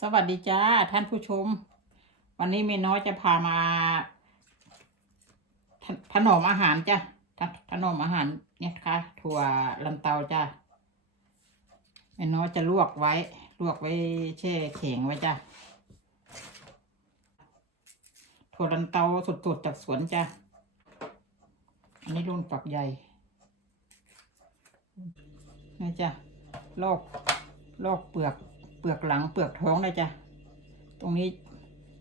สวัสดีจ้าท่านผู้ชม วันนี้เมน้อยจะพามาถถนอมอาหารจ้ะถถนอมอาหารเนี่ยค่ะถั่วลันเตาจ้ะเมน้อยจะลวกไว้ ลวกไว้แช่แข็งไว้จ้ะถั่วลันเตาสดๆจากสวนจ้ะอันนี้รุ่นฝักใหญ่นี่จ้ะลอกลอกเปลือก ลือกหลังเปลือกท้องเลยจ้ะตรงนี้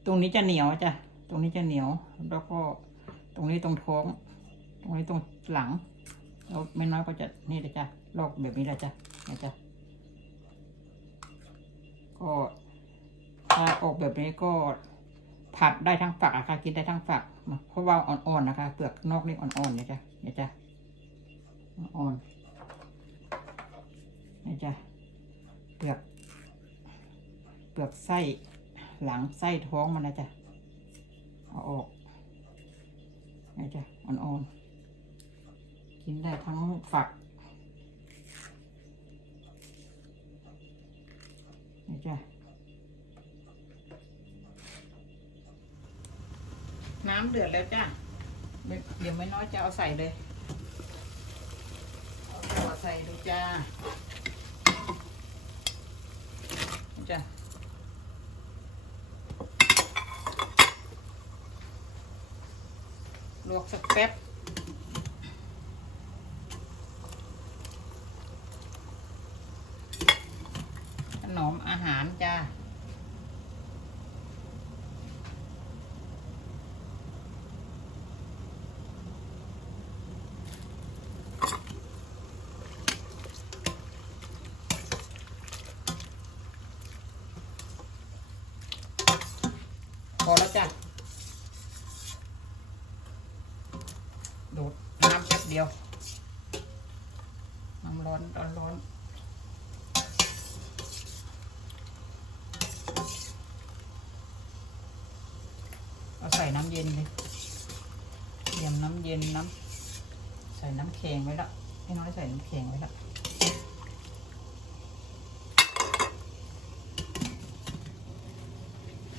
ตรงนี้จะเหนียวจ้ะตรงนี้จะเหนียว แล้วก็ตรงนี้ตรงท้อง ตรงนี้ตรงหลังแล้วไม่น้อยก็จะนี่เลยจ้ะลอกแบบนี้เลยจ้ะนะจ้ะก็ถ้าออกแบบนี้ก็ผัดได้ทั้งฝักอะค่ะกินได้ทั้งฝัก เพราะว่าอ่อนๆนะคะ เปลือกนอกนี่อ่อนๆเนี่ยจ้ะเนี่ยจ้ะอ่อนเนี่ยจ้ะเปลือก เปลือกไส้หลังไส้ท้องมันนะจ๊ะเอาออกนี่จ้ะอ่อนๆกินได้ทั้งฝักนี่จ้ะน้ำเดือดแล้วจ้ะ เดี๋ยวไม่น้อยจะเอาใส่เลยเอาใส่ดูจ้าจ้ะ ลวกสักแป๊บขนมอาหารจ้า พอแล้วจ้ะ ดูดน้ำแป๊บเดียวน้ำร้อนร้อนร้อนเอาใส่น้ำเย็นเลยเตรียมน้ำเย็นน้ำใส่น้ำแข็งไว้ละให้น้อยใส่น้ำแข็งไว้ละ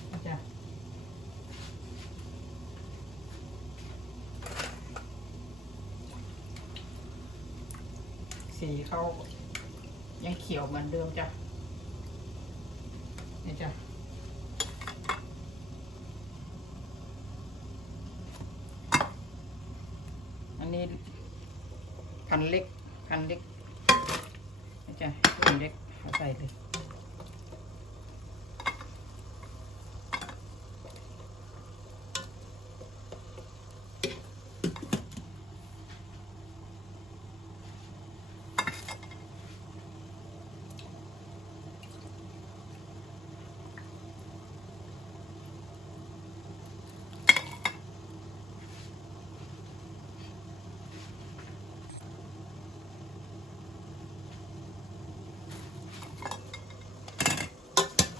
เอาจ้ะ สีเขายังเขียวเหมือนเดิมจ้ะนี่จ้ะอันนี้พันเล็กพันเล็กนี่จ้ะพันเล็กเอาใส่เลย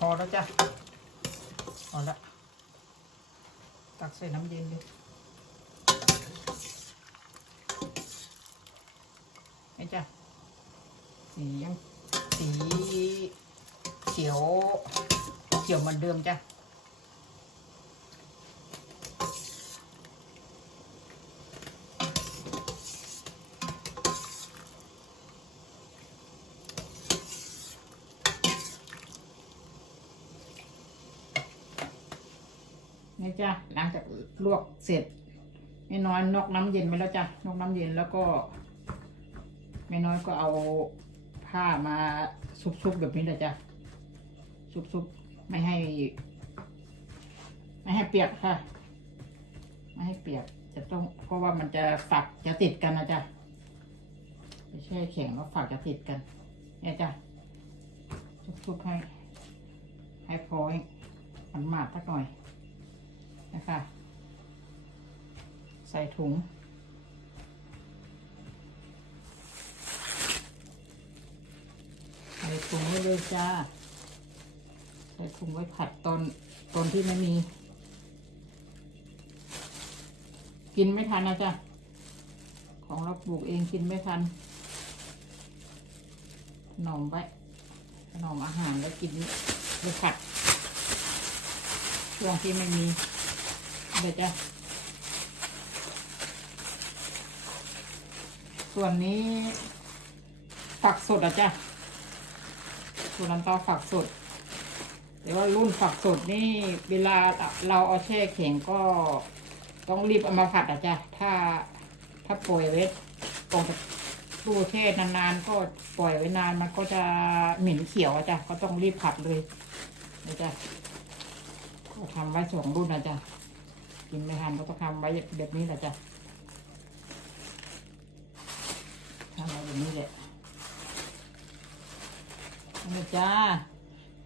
อแล้วจ้ะพอละตักใส่น้ำเย็นเลยนี่จ้ะสียังสีเขียวเขียวเหมือนเดิมจ้ะ นี่จ้ะหลังจากลวกเสร็จไม่น้อยนอกน้ำเย็นไปแล้วจ้ะนอกน้ำเย็นแล้วก็ไม่น้อยก็เอาผ้ามาซุบๆแบบนี้เลยจ้ะซุบๆไม่ให้ ไม่ให้เปียกค่ะ ไม่ให้เปียกจะต้อง เพราะว่ามันจะฝักจะติดกันนะจ๊ะไม่ใช่แข็งแล้วฝักจะติดกันเนี่ยจ้ะซุบๆให้ให้พอให้มันหมาดสักหน่อย นะคะ ใส่ถุง ใส่ถุงไว้เลยจ้า ใส่ถุงไว้ผัดตอนตอนที่ไม่มี กินไม่ทันนะจ๊ะ ของเราปลูกเองกินไม่ทันถนอมไว้ถนอมอาหารแล้วกินไว้ผัดช่วงที่ไม่มี เดี๋ยวจ้ะส่วนนี้ฝักสดอะจ้ะส่วนน้ำตาฝักสดแต่ว่ารุ่นฝักสดนี่เวลาเราเอาแช่แข็งก็ต้องรีบเอามาผัดอะจ้ะถ้าถ้าปล่อยไว้ตรงตู้แช่นานๆก็ปล่อยไว้นานมันก็จะเหม็นเขียวอะจ้ะก็ต้องรีบผัดเลยนะจ๊ะก็ทำไว้สองรุ่นนะจ๊ะ กินไม่ทันก็ต้องทำไว้แบบนี้แหละจ้ะทำไว้แบบนี้แหละนี่จ้า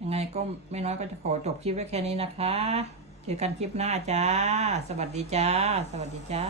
ยังไงก็ไม่น้อยก็จะขอจบคลิปไว้แค่นี้นะคะ เจอกันคลิปหน้าจ้า สวัสดีจ้า สวัสดีจ้า